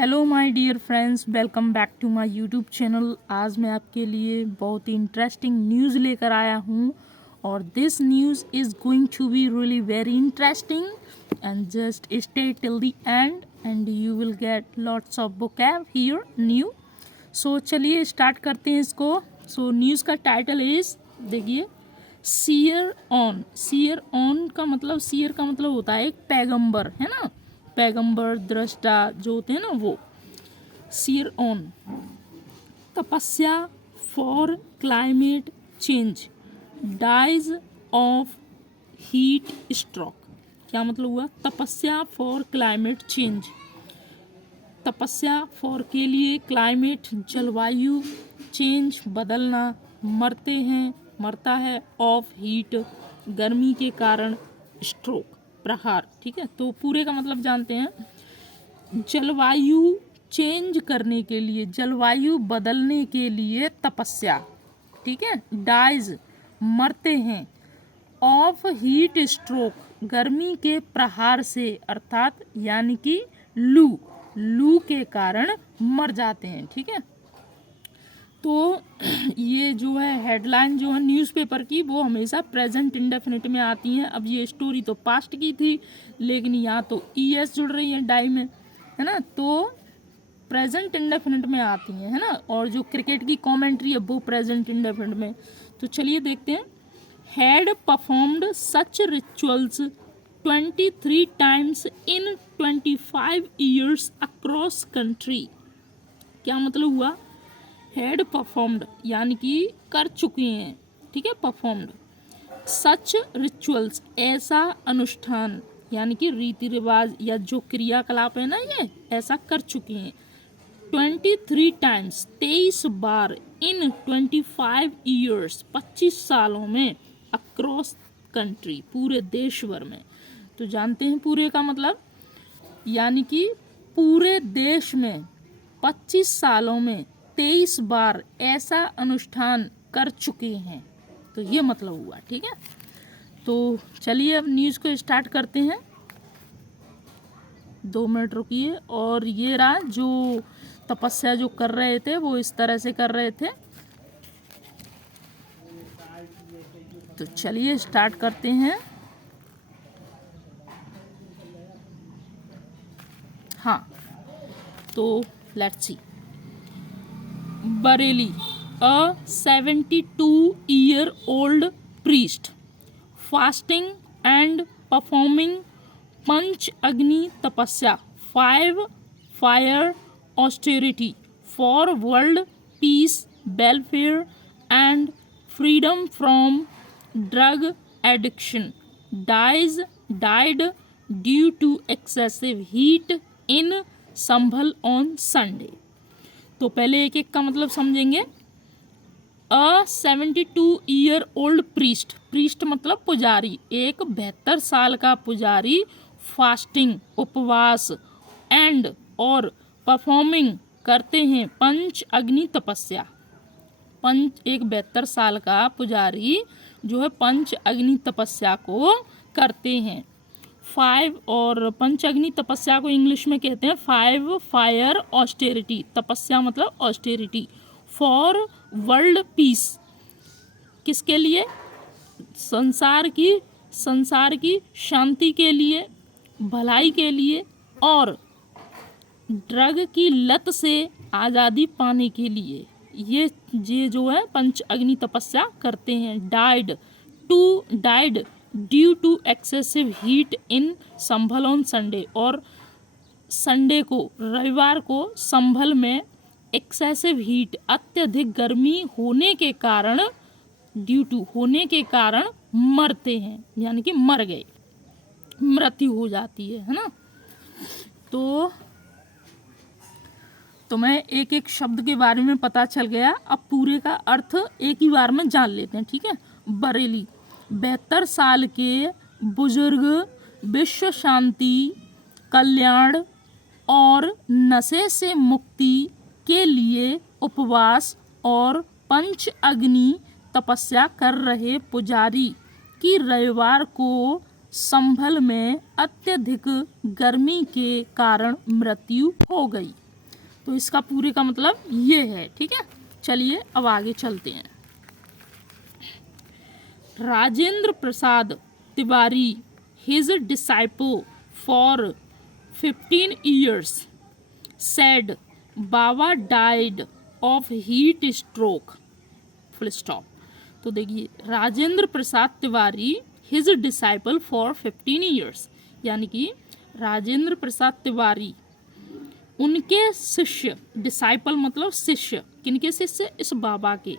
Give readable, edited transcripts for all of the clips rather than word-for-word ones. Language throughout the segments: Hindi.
Hello my dear friends, welcome back to my YouTube channel. आज मैं आपके लिए बहुत ही इंटरेस्टिंग न्यूज़ लेकर आया हूँ और this news is going to be really very interesting and just stay till the end and you will get lots of vocab here new. So चलिए स्टार्ट करते हैं इसको। सो न्यूज़ का टाइटल इज़, देखिए, सीयर ऑन। सीयर ऑन का मतलब होता है एक पैगंबर, है ना, पैगंबर दृष्टा जो होते हैं ना वो। Seer on, tapasya for climate change, dies of heat stroke. क्या मतलब हुआ? तपस्या फॉर क्लाइमेट चेंज, तपस्या फॉर के लिए, क्लाइमेट जलवायु, चेंज बदलना, मरता है, ऑफ हीट गर्मी के कारण, स्ट्रोक प्रहार। ठीक है, तो पूरे का मतलब जानते हैं। जलवायु चेंज करने के लिए, जलवायु बदलने के लिए तपस्या, ठीक है। डाइज मरते हैं, ऑफ हीट स्ट्रोक गर्मी के प्रहार से, अर्थात यानी कि लू के कारण मर जाते हैं। ठीक है, तो ये जो है हेडलाइन जो है न्यूज़पेपर की, वो हमेशा प्रेजेंट इंडेफिनिट में आती हैं। अब ये स्टोरी तो पास्ट की थी, लेकिन यहाँ तो ईएस जुड़ रही है डाई में, है ना, तो प्रेजेंट इंडेफिनिट में आती हैं, है ना। और जो क्रिकेट की कमेंट्री है वो प्रेजेंट इंडेफिनिट में। तो चलिए देखते हैं। Had performed such rituals 23 times in 25 years across country. क्या मतलब हुआ? हैड परफॉर्म्ड यानी कि कर चुके हैं, ठीक है, परफॉर्म्ड। सच रिचुअल्स ऐसा अनुष्ठान, यानी कि रीति रिवाज या जो क्रियाकलाप है ना, ये ऐसा कर चुके हैं। 23 टाइम्स 23 बार, इन 25 ईयर्स 25 सालों में, अक्रॉस कंट्री पूरे देश भर में। तो जानते हैं पूरे का मतलब, यानी कि पूरे देश में 25 सालों में 23 बार ऐसा अनुष्ठान कर चुके हैं। तो ये मतलब हुआ, ठीक है। तो चलिए अब न्यूज़ को स्टार्ट करते हैं। 2 मिनट रुकिए। और ये रहा, जो तपस्या जो कर रहे थे वो इस तरह से कर रहे थे। तो चलिए स्टार्ट करते हैं। हाँ, तो let's see. Bareilly, a 72-year-old priest, fasting and performing पंच अग्नि तपस्या, 5 fire austerity for world peace, welfare and freedom from drug addiction, died due to excessive heat in Sambhal on Sunday। तो पहले एक एक का मतलब समझेंगे। अ 72-year-old priest, priest मतलब पुजारी, एक 72 साल का पुजारी, फास्टिंग उपवास, एंड और परफॉर्मिंग करते हैं पंच अग्नि तपस्या। एक 72 साल का पुजारी जो है पंच अग्नि तपस्या को करते हैं। 5 और पंच अग्नि तपस्या को इंग्लिश में कहते हैं 5 फायर ऑस्टेरिटी, तपस्या मतलब ऑस्टेरिटी, फॉर वर्ल्ड पीस, किसके लिए? संसार की शांति के लिए, भलाई के लिए, और ड्रग की लत से आज़ादी पाने के लिए ये जो है पंच अग्नि तपस्या करते हैं। Died due to excessive heat in Sambhal on Sunday, और संडे को, रविवार को संभल में एक्सेसिव हीट, अत्यधिक गर्मी होने के कारण, ड्यू टू होने के कारण मरते हैं, यानी कि मर गए, मृत्यु हो जाती है ना। तो मैं एक एक शब्द के बारे में पता चल गया। अब पूरे का अर्थ एक ही बार में जान लेते हैं, ठीक है। बरेली, 72 साल के बुजुर्ग विश्व शांति, कल्याण और नशे से मुक्ति के लिए उपवास और पंच अग्नि तपस्या कर रहे पुजारी की रविवार को संभल में अत्यधिक गर्मी के कारण मृत्यु हो गई। तो इसका पूरे का मतलब ये है। ठीक है, चलिए अब आगे चलते हैं। Rajendra Prasad Tiwari, his disciple for 15 years, said Baba died of heat stroke, full stop। तो देखिए, Rajendra Prasad Tiwari his disciple for 15 years, यानी कि राजेंद्र प्रसाद तिवारी उनके शिष्य, डिसाइपल मतलब शिष्य, किनके शिष्य? इस बाबा के।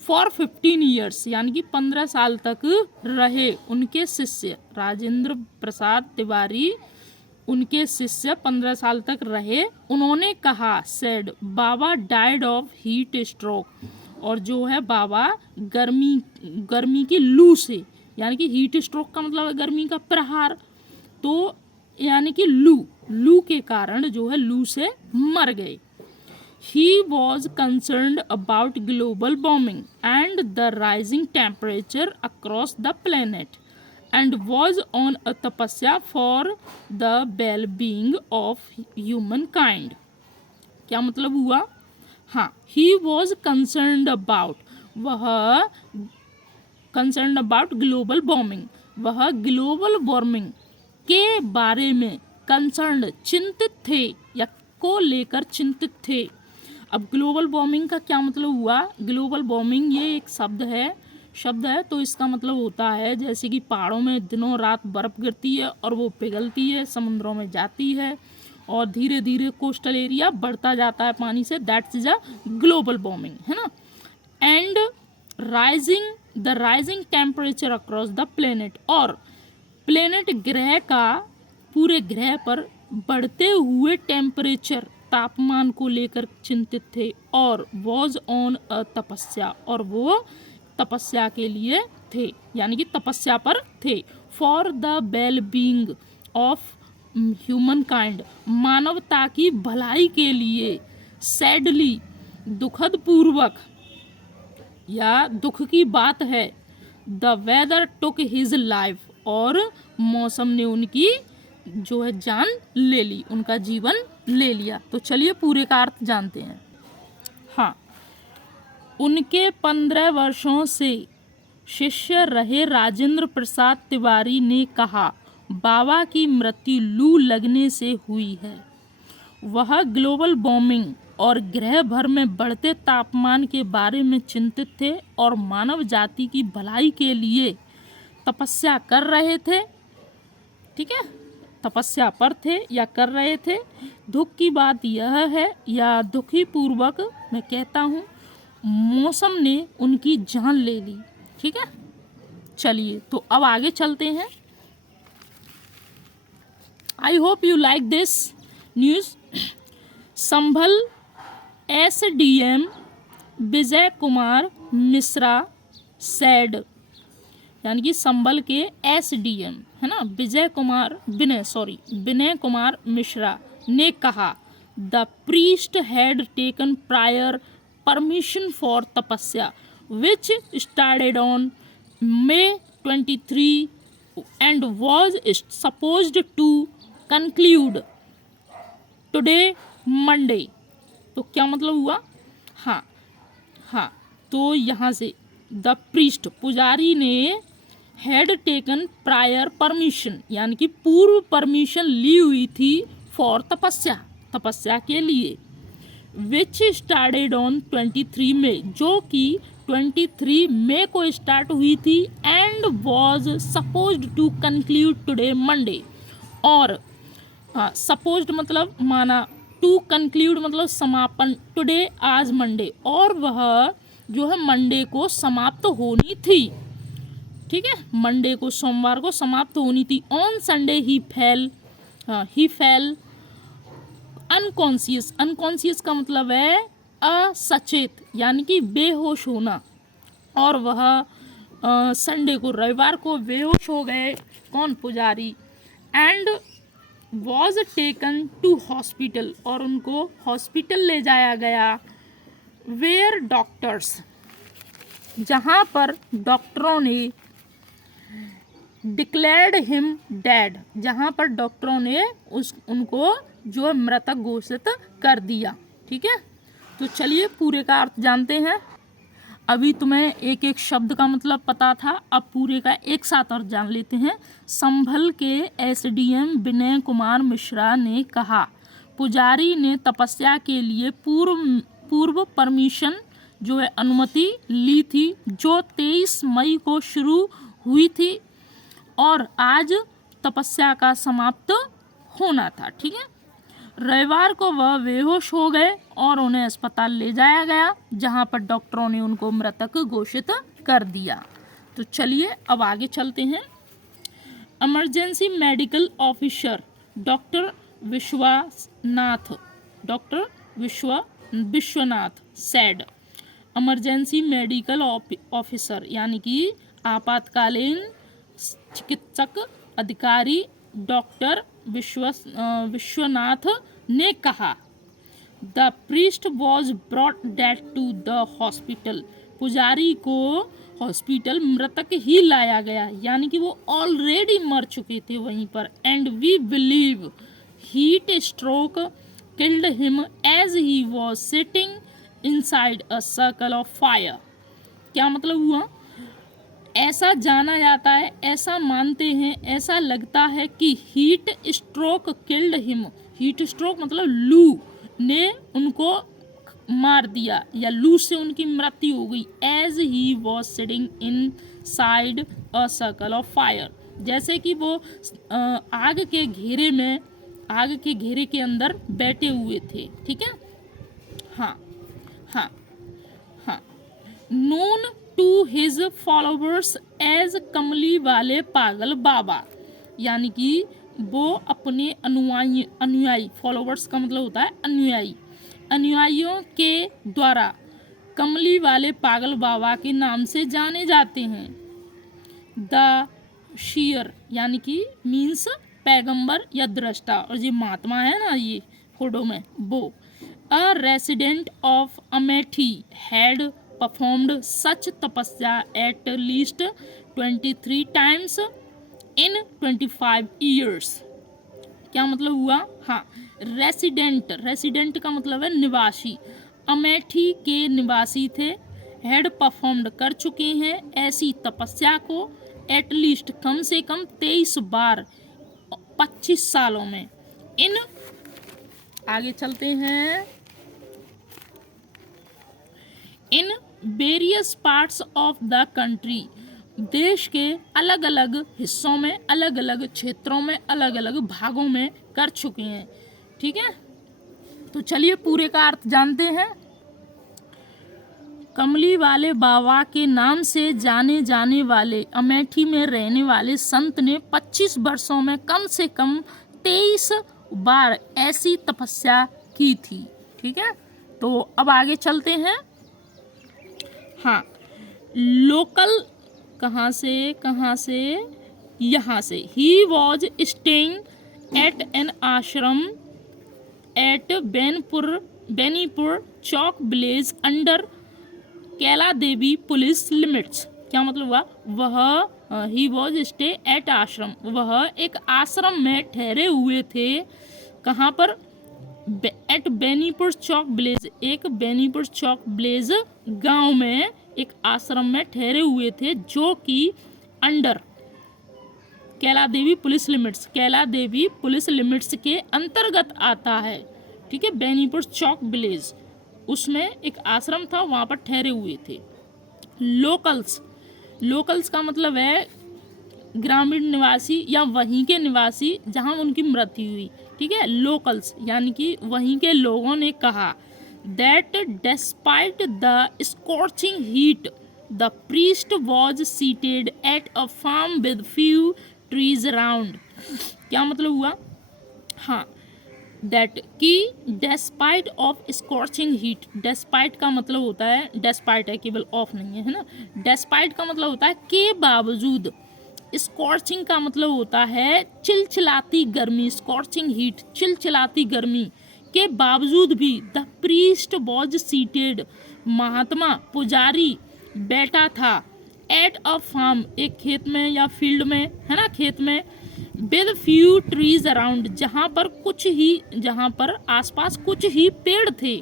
फॉर 15 ईयर्स यानी कि 15 साल तक रहे उनके शिष्य। राजेंद्र प्रसाद तिवारी उनके शिष्य 15 साल तक रहे। उन्होंने कहा, said Baba died of heat stroke, और जो है बाबा गर्मी की लू से, यानी कि हीट स्ट्रोक का मतलब है गर्मी का प्रहार, तो यानी कि लू के कारण जो है लू से मर गए। He was concerned about global warming and the rising temperature across the planet and was on a tapasya for the well-being of humankind। क्या मतलब हुआ? हाँ, he was concerned about global warming, वह ग्लोबल वार्मिंग के बारे में कंसर्न चिंतित थे या को लेकर चिंतित थे। अब ग्लोबल वार्मिंग का क्या मतलब हुआ? ग्लोबल वार्मिंग ये एक शब्द है, तो इसका मतलब होता है जैसे कि पहाड़ों में दिनों रात बर्फ़ गिरती है और वो पिघलती है, समुद्रों में जाती है और धीरे धीरे कोस्टल एरिया बढ़ता जाता है पानी से, that's is a global warming, है ना। And the rising temperature across the planet, और प्लेनेट ग्रह का पूरे ग्रह पर बढ़ते हुए टेम्परेचर, तापमान को लेकर चिंतित थे। और वॉज ऑन अ तपस्या, और वो तपस्या के लिए थे, यानी कि तपस्या पर थे। For the well being of human kind, मानवता की भलाई के लिए। सैडली, दुखद पूर्वक या दुख की बात है। The weather took his life, और मौसम ने उनकी जो है जान ले ली, उनका जीवन ले लिया। तो चलिए पूरे का अर्थ जानते हैं। हाँ, उनके 15 वर्षों से शिष्य रहे राजेंद्र प्रसाद तिवारी ने कहा, बाबा की मृत्यु लू लगने से हुई है। वह ग्लोबल वार्मिंग और ग्रह भर में बढ़ते तापमान के बारे में चिंतित थे और मानव जाति की भलाई के लिए तपस्या कर रहे थे। ठीक है, तपस्या पर थे या कर रहे थे। दुख की बात यह है, या दुखी पूर्वक मैं कहता हूँ, मौसम ने उनकी जान ले ली। ठीक है, चलिए तो अब आगे चलते हैं। I hope you like this news. Sambhal SDM Vijay Kumar Mishra said, यानी कि संभल के SDM है ना, विनय कुमार मिश्रा ने कहा, the priest had taken prior permission for tapasya which started on May 23 and was supposed to conclude today Monday। तो क्या मतलब हुआ? हाँ, तो यहाँ से द प्रीस्ट, पुजारी ने हैड टेकन प्रायर परमिशन, यानी कि पूर्व परमिशन ली हुई थी फॉर तपस्या के लिए। विच स्टार्टेड ऑन 23 मई, जो कि 23 मई को स्टार्ट हुई थी। And was supposed to conclude today Monday, और सपोज्ड मतलब माना, टू कंक्लूड मतलब समापन, टुडे आज मंडे, और वह जो है मंडे को समाप्त होनी थी। ठीक है, मंडे को, सोमवार को समाप्त होनी थी। On Sunday he fail unconscious का मतलब है असचेत, यानी कि बेहोश होना, और वह संडे को, रविवार को बेहोश हो गए। कौन? पुजारी। And was taken to hospital, और उनको हॉस्पिटल ले जाया गया। वेयर डॉक्टर्स, जहाँ पर डॉक्टरों ने डिक्लेयर्ड हिम डेड, जहाँ पर डॉक्टरों ने उनको जो मृतक घोषित कर दिया। ठीक है, तो चलिए पूरे का अर्थ जानते हैं। अभी तुम्हें एक एक शब्द का मतलब पता था, अब पूरे का एक साथ अर्थ जान लेते हैं। संभल के एसडीएम विनय कुमार मिश्रा ने कहा, पुजारी ने तपस्या के लिए पूर्व परमिशन जो है अनुमति ली थी, जो 23 मई को शुरू हुई थी और आज तपस्या का समाप्त होना था। ठीक है, रविवार को वह बेहोश हो गए और उन्हें अस्पताल ले जाया गया, जहां पर डॉक्टरों ने उनको मृतक घोषित कर दिया। तो चलिए अब आगे चलते हैं। Emergency medical officer doctor Vishwanath said, emergency medical officer यानी कि आपातकालीन चिकित्सक अधिकारी डॉक्टर विश्वनाथ ने कहा, the priest was brought dead to the hospital, पुजारी को हॉस्पिटल मृतक ही लाया गया, यानी कि वो ऑलरेडी मर चुके थे वहीं पर। And we believe heat stroke killed him as he was sitting inside a circle of fire. क्या मतलब हुआ? ऐसा जाना जाता है, ऐसा मानते हैं, ऐसा लगता है कि heat stroke killed him, heat stroke मतलब लू ने उनको मार दिया या लू से उनकी मृत्यु हो गई। As he was sitting inside a circle of fire, जैसे कि वो आग के घेरे के अंदर बैठे हुए थे। ठीक है, हाँ हाँ हाँ। Known to his followers as Kamli Wale पागल बाबा, यानी कि वो अपने अनुयायी, फॉलोवर्स का मतलब होता है अनुयायियों के द्वारा कमली वाले पागल बाबा के नाम से जाने जाते हैं। द शीयर यानी कि मीन्स पैगंबर या दृष्टा, और ये महात्मा है ना ये फोटो में, वो a resident of Amethi had performed such tapasya at least 23 times in 25 years। क्या मतलब हुआ? हाँ, रेसिडेंट का मतलब है निवासी, अमेठी के निवासी थे, हैड परफॉर्म्ड कर चुके हैं ऐसी तपस्या को एटलीस्ट कम से कम 23 बार 25 सालों में। इन आगे चलते हैं। In various parts of the country, देश के अलग अलग हिस्सों में, अलग अलग क्षेत्रों में, अलग अलग भागों में कर चुके हैं। ठीक है, तो चलिए पूरे का अर्थ जानते हैं। कमली वाले बाबा के नाम से जाने वाले अमेठी में रहने वाले संत ने 25 वर्षों में कम से कम 23 बार ऐसी तपस्या की थी। ठीक है, तो अब आगे चलते हैं। हाँ, लोकल कहाँ से यहाँ से। He was staying at an ashram at Benipur Chowk village under Kaila Devi police limits. क्या मतलब हुआ? वह ही वॉज स्टे एट आश्रम, वह एक आश्रम में ठहरे हुए थे। कहाँ पर? एट बेनीपुर चौक विलेज, एक बेनीपुर चौक विलेज गांव में एक आश्रम में ठहरे हुए थे, जो कि under Kaila Devi police limits, कैला देवी पुलिस लिमिट्स के अंतर्गत आता है। ठीक है, बेनीपुर चौक विलेज, उसमें एक आश्रम था, वहां पर ठहरे हुए थे। लोकल्स का मतलब है ग्रामीण निवासी या वहीं के निवासी जहां उनकी मृत्यु हुई। ठीक है, लोकल्स यानी कि वहीं के लोगों ने कहा that despite the scorching heat the priest was seated at a farm with few trees around। क्या मतलब हुआ? हाँ, that कि despite of scorching heat, despite का मतलब होता है, despite है केवल ऑफ नहीं है ना, despite का मतलब होता है के बावजूद, स्कॉर्चिंग का मतलब होता है चिलचिलाती गर्मी, स्कॉर्चिंग हीट चिलचिलाती गर्मी के बावजूद भी द प्रीस्ट वॉज सीटेड, महात्मा पुजारी बैठा था, एट अ फार्म एक खेत में या फील्ड में, है ना, खेत में, विद फ्यू ट्रीज अराउंड जहाँ पर आसपास कुछ ही पेड़ थे,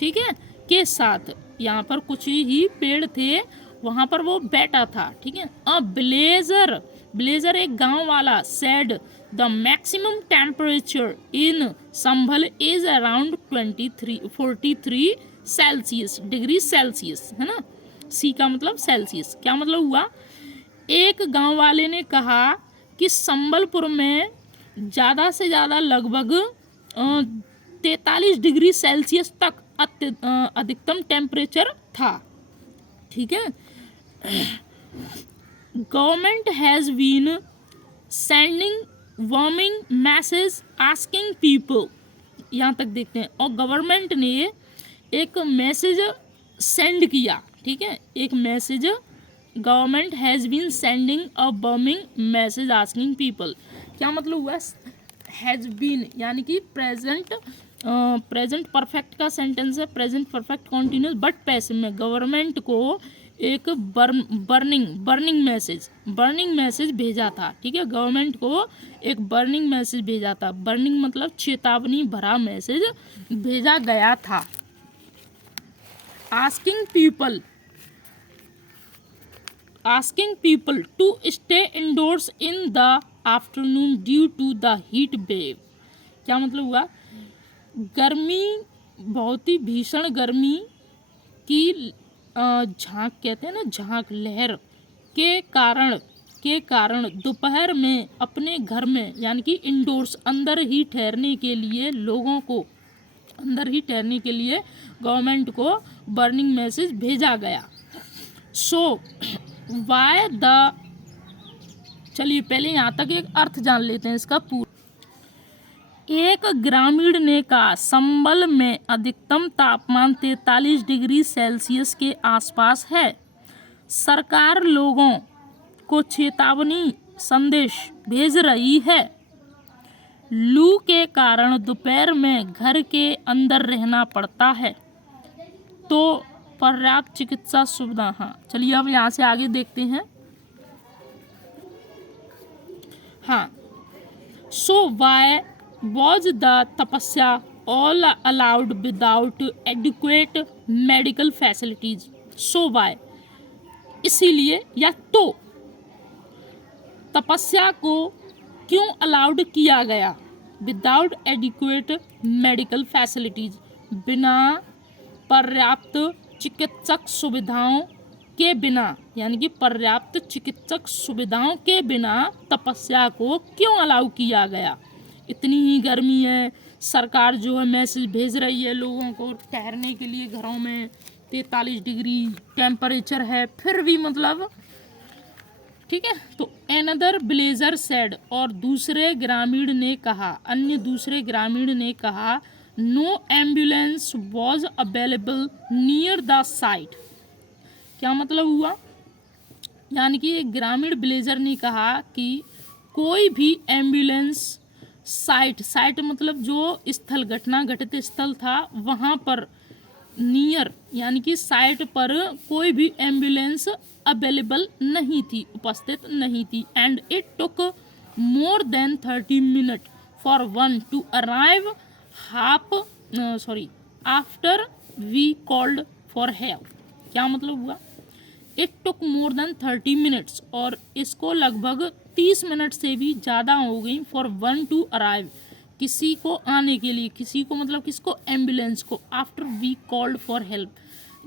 ठीक है, के साथ। यहाँ पर कुछ ही पेड़ थे, वहाँ पर वो बैठा था, ठीक है। ब्लेजर, ब्लेजर एक गांव वाला, said the maximum temperature in Sambhal is around 43 Celsius, degree Celsius, है ना। सी का मतलब सेल्सियस। क्या मतलब हुआ, एक गांव वाले ने कहा कि संबलपुर में ज़्यादा से ज़्यादा लगभग 43 डिग्री सेल्सियस तक अधिकतम टेम्परेचर था, ठीक है। Government has been sending warning message asking people, यहाँ तक देखते हैं। और गवर्नमेंट ने एक मैसेज सेंड किया, ठीक है, एक message, government has been sending a warning message asking people. क्या मतलब हुआ, हैज़ बीन यानी कि प्रेजेंट परफेक्ट का सेंटेंस है, present perfect continuous but passive में। गवर्नमेंट को एक बर्निंग मैसेज भेजा था, ठीक है। गवर्नमेंट को एक बर्निंग मैसेज भेजा था। बर्निंग मतलब चेतावनी भरा मैसेज भेजा गया था। Asking people to stay indoors in the afternoon due to the heat wave. क्या मतलब हुआ, गर्मी, बहुत ही भीषण गर्मी की झांक कहते हैं ना, झांक लहर के कारण दोपहर में अपने घर में यानी कि इंडोर्स अंदर ही ठहरने के लिए गवर्नमेंट को बर्निंग मैसेज भेजा गया। सो वाई द, चलिए पहले यहाँ तक एक अर्थ जान लेते हैं इसका पूरा। एक ग्रामीण ने कहा संबल में अधिकतम तापमान 43 डिग्री सेल्सियस के आसपास है। सरकार लोगों को चेतावनी संदेश भेज रही है। लू के कारण दोपहर में घर के अंदर रहना पड़ता है, तो पर्याप्त चिकित्सा सुविधा। हाँ चलिए अब यहाँ से आगे देखते हैं। हाँ, सो वाई was the तपस्या all allowed without adequate medical facilities? So why, इसीलिए या तो तपस्या को क्यों अलाउड किया गया, विदाउट एडिक्वेट मेडिकल फैसिलिटीज, बिना पर्याप्त चिकित्सक सुविधाओं के बिना, यानी कि पर्याप्त चिकित्सक सुविधाओं के बिना तपस्या को क्यों अलाउ किया गया। इतनी ही गर्मी है, सरकार जो है मैसेज भेज रही है लोगों को ठहरने के लिए घरों में, 43 डिग्री टेम्परेचर है, फिर भी मतलब, ठीक है। तो एनदर ब्लेजर सेड, और अन्य दूसरे ग्रामीण ने कहा no ambulance was available near the site. क्या मतलब हुआ, यानी कि एक ग्रामीण ब्लेजर ने कहा कि कोई भी एम्बुलेंस साइट मतलब जो स्थल, घटना घटित स्थल था वहाँ पर, नियर यानी कि साइट पर कोई भी एम्बुलेंस अवेलेबल नहीं थी, उपस्थित नहीं थी। And it took more than 30 minute for one to arrive after we called for help. क्या मतलब हुआ, it took more than 30 minutes, और इसको लगभग 30 मिनट से भी ज़्यादा हो गई, फॉर वन टू अराइव, किसी को आने के लिए, किसी को मतलब किसको, एम्बुलेंस को, after we called for help,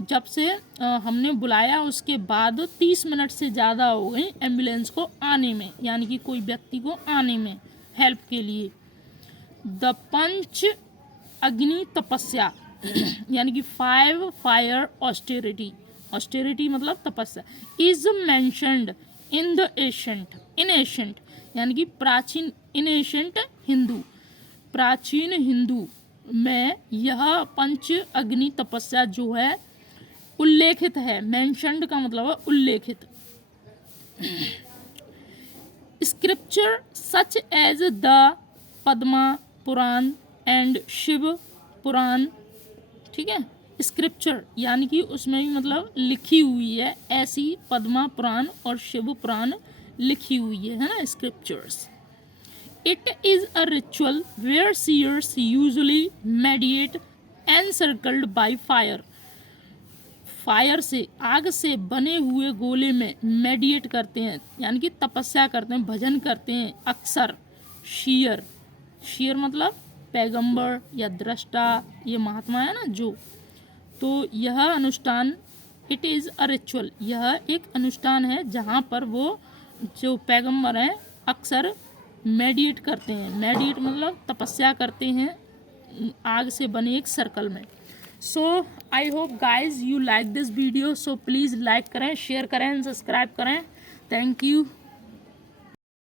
जब से हमने बुलाया उसके बाद 30 मिनट से ज़्यादा हो गई एम्बुलेंस को आने में, यानी कि कोई व्यक्ति को आने में हेल्प के लिए। द पंच अग्नि तपस्या यानी कि 5 फायर ऑस्टेरिटी मतलब तपस्या, is mentioned in the ancient यानी कि प्राचीन, इन एशेंट हिंदू, प्राचीन हिंदू में यह पंच अग्नि तपस्या जो है उल्लेखित है। मेंशन्ड का मतलब है उल्लेखित। Scripture such as the Padma Purana and Shiva Purana, ठीक है। स्क्रिप्चर यानी कि उसमें भी मतलब लिखी हुई है, ऐसी पद्मा पुराण और शिव पुराण लिखी हुई है ना, scriptures. It is a ritual where seers usually mediate encircled by fire, fire से, आग से बने हुए गोले में मेडिएट करते हैं, यानी कि तपस्या करते हैं, भजन करते हैं अक्सर। शीयर, शीयर मतलब पैगंबर या दृष्टा, ये महात्मा है ना जो, तो यह अनुष्ठान, इट इज़ अ रिचुअल, यह एक अनुष्ठान है जहाँ पर वो जो पैगंबर हैं अक्सर मेडिएट करते हैं। मेडिएट मतलब तपस्या करते हैं आग से बने एक सर्कल में। So I hope guys you like this video, so please like करें, शेयर करें, सब्सक्राइब करें। Thank you.